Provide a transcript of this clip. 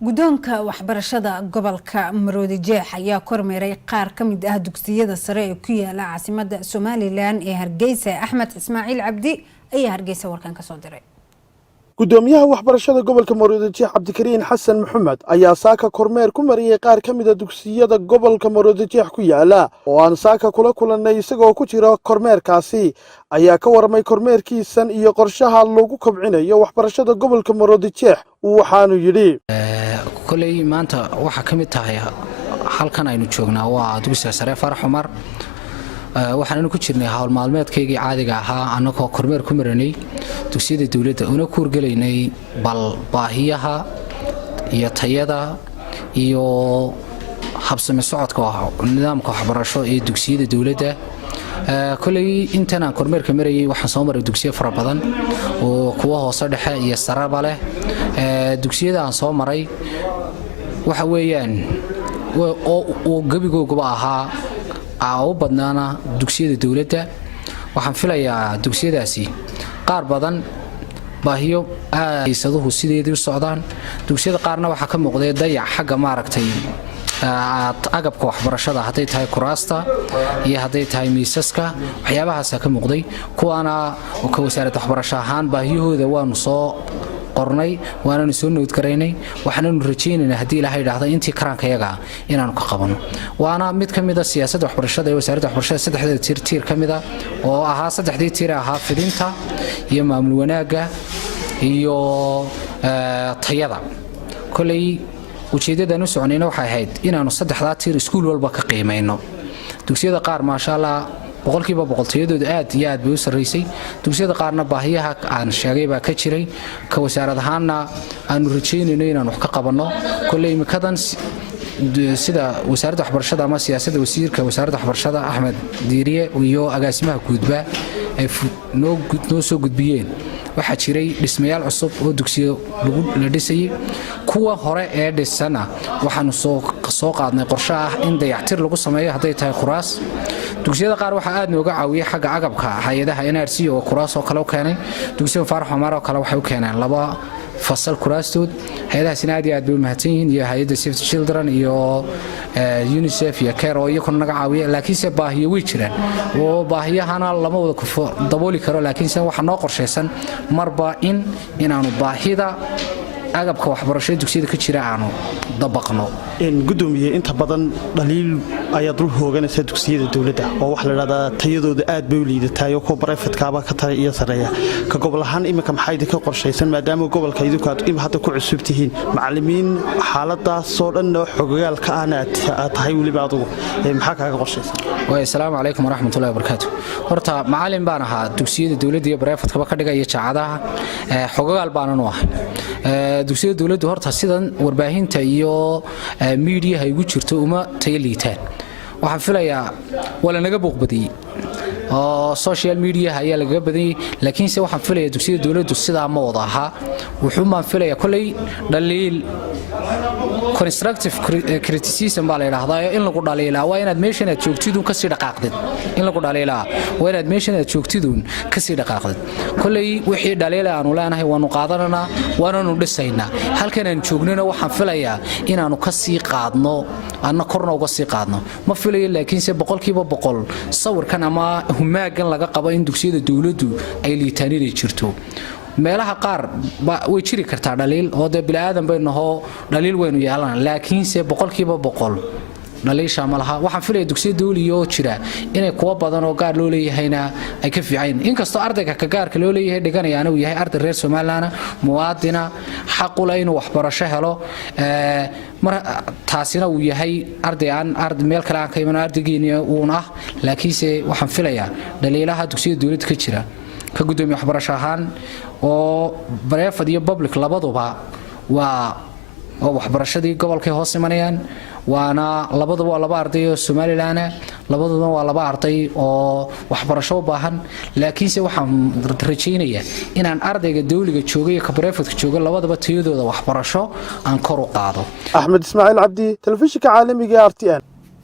guddoonka waxbarashada gobolka Maroodi Jeex ayaa kormeeray qaar ka mid ah dugsiyada sare ee ku yaala caasimadda Somaliland ee Hargeysa. Axmed Ismaaciil Cabdi ayaa Hargeysa warkan ka soo diray. gudoomiyaha waxbarashada gobolka Maroodi Jeex Cabdikariin Xasan Maxamed ayaa saaka kormeer ku mariyay qaar ka mid ah dugsiyada gobolka Maroodi Jeex ku yaala oo aan saaka kula kulanay isagoo ku jira kormeerkaasi ayaa ka warmay kormeerkiisan iyo qorshaha lagu kobcinayo waxbarashada gobolka Maroodi Jeex waxaanu yiri kulay maanta waxa kamid tahay halkan aynu joognaa waa dugsiga sare Farax Umar waxaanu ku jirnay hawl maalmeedkaygii caadiga ahaa anagoo kormeer ku marinay dugsiyada dawladda una ku urgaleynay bal baahiyaha iyo tayada iyo habsami socodka nidaamka waxbarasho ee dugsiyada dawladda kulay intaan kormeerka marayay waxaan soo maray dugsiyo fara badan oo kuwa hoose dhexe iyo saraba leh dugsiyada aan soo maray waxa weeyaan oo gabigooguba ahaa oo badnaana dugsiyada dawladda waxaan filayaa dugsiyadaasi qaar badan baahiyo aysaduhu sideedii u socdaan dugsiyada qaarna waxa ka muuqday dayac xagga maaragtay agabka waxbarashada haday tahay kuraasta iyo haday tahay miisaska waxyaabahaas ka muuqday kuwaana oo ka wasaaradda waxbarasho ahaan baahiyahooda waanu soo qornay waana soo nood gareynay waxaanu rajaynaynaa hadii Ilaahay yiraahdo intii karaankayaga inaanu ka qabano waana mid kamid ah siyaasadda waxbarashada ee wasaaradda waxbarashada saddexda tiir kamid ah oo ahaa saddexdii tiir ahaa fidinta iyo maamul wanaaga iyo tayada kulay ujeedadanu soconayna waxay ahayd inaanu saddexda tiir iskuul walba ka qiimeeyno dugsiyada qaar ma sha Allah boqolkiiba boqoltayadooda aad iyo aad bay u sareysay dugsiyada qaarna baahiyaha aan sheegay baa ka jiray ka wasaarad ahaanna aanu rajaynayno inaan wax ka qabano kulay imikadan sida wasaaradda waxbarashada ama siyaasadda wasiirka wasaaradda waxbarashada Axmed Diiriye iyo agaasimaha guudba ay noo soo gudbiyeen waxa jiray dhismayaal cusub oo dugsiyo la dhisay kuwa hore ee dhisana waxaanu soo qaadnay qorshe ah in dayactir lagu sameeyo haday tahay kuraas dugsiyada qaar waxa aad nooga caawiyay xagga agabka hay'adaha NRC oo kuraas oo kale u keenay dugsiga Farax Umar oo kale waxay u keeneen laba fasal kuraastood hay'adahaasina aad iyo aad bay u mahadsan yihiin iyo hay'adda Save the Children iyo UNICEF iyo CARE oo iyaguna naga caawiyay laakiin se baahiyo way jiraan oo baahiyahana lama wada ku dabooli karo laakiin se waxa noo qorsheysan marba inaanu baahida agabka waxbarashada dugsiyada ka jira aanu dabaqno gudoomiye inta badan dhaliil ayaa dul hooganaysa dugsiyada dawladda oo wax la yiraahdaa tayadooda aad bay u liidataa oo ko private-kaaba ka taray iyo sareeya ka gobol ahaan imika maxay idinka qorsheysan maadaama gobolka idinku aad hadda ku cusub tihiin macallimiin xaaladaas oo dhan xogayaal ka aad tahay waliba adigu maxaa kaaga qorsheysan assalaamu calaykum waraxmatullaahi wabarakaatuh horta macallin baan ahaa dugsiyada dawladda iyo private-kaba ka dhigaya jaacadaha xogayaal baanan u ahay dugsiyada dawladdu horta sidan warbaahinta iyo media ay ugu jirto uma tayliitaan waxaan filayaa wala naga buuqbadiyay oo social media ayaa laga badiyay laakiin se waxaan filayaa dugsiyada dawladdu sidaa ma wada aha wuxuu ma filayaa kulay dhaliil constructive criticism baa la yiraahdaa in lagu dhaliilaa waa inaad meeshan aad joogtid ka sii dhaqaaqdid in lagu dhaliilaa waa inaad meeshan aad joogtid ka sii dhaqaaqdid kulay wixii dhaliil aanu leenahay waanu qaadanana waanu dhisaynaa halkan aan joognana waxaan filayaa inaanu ka sii qaadno ana korna uga sii qaadno ma filayo laakiin se boqolkiiba boqol sawirkan ama humaagan laga qabo in dugsiyada dawladdu ay liitaan inay jirto meelaha qaar way jiri kartaa dhaliil oo bilaadan baynaho dhaliil weynu yeelan laakiin se boqolkiiba boqol dhaliisha malaha waxaan filayaa dugsiyada dawliyo jira inay kuwa badan oo gaar loo leeyahayna ay ka fiican inkastoo ardayga ka gaarka loo leeyahay dhiganayana uu yahay arday reer Soomaaliland muwaadina xaq u leh inuu waxbarasho helo taasina uu yahay arday meel kale aan ka iman ardaygiina uu ah laakiin se waxaan filayaa dhaliilaha dugsiyada dawladda ka jira ka gudoomiye waxbarasho ahaan oo private iyo public labaduba waa waxbarashadii gobolka hoos imanayaan waana labaduba waa laba arday oo Somaliland labaduba waa laba arday oo waxbarasho u baahan laakiin se waxaan rajaynayaa inaan ardayga dawliga joogay ka private jooga labadaba tayadooda waxbarasho aan kor u qaado Axmed Ismaaciil Cabdi telefishinka caalamiga RTN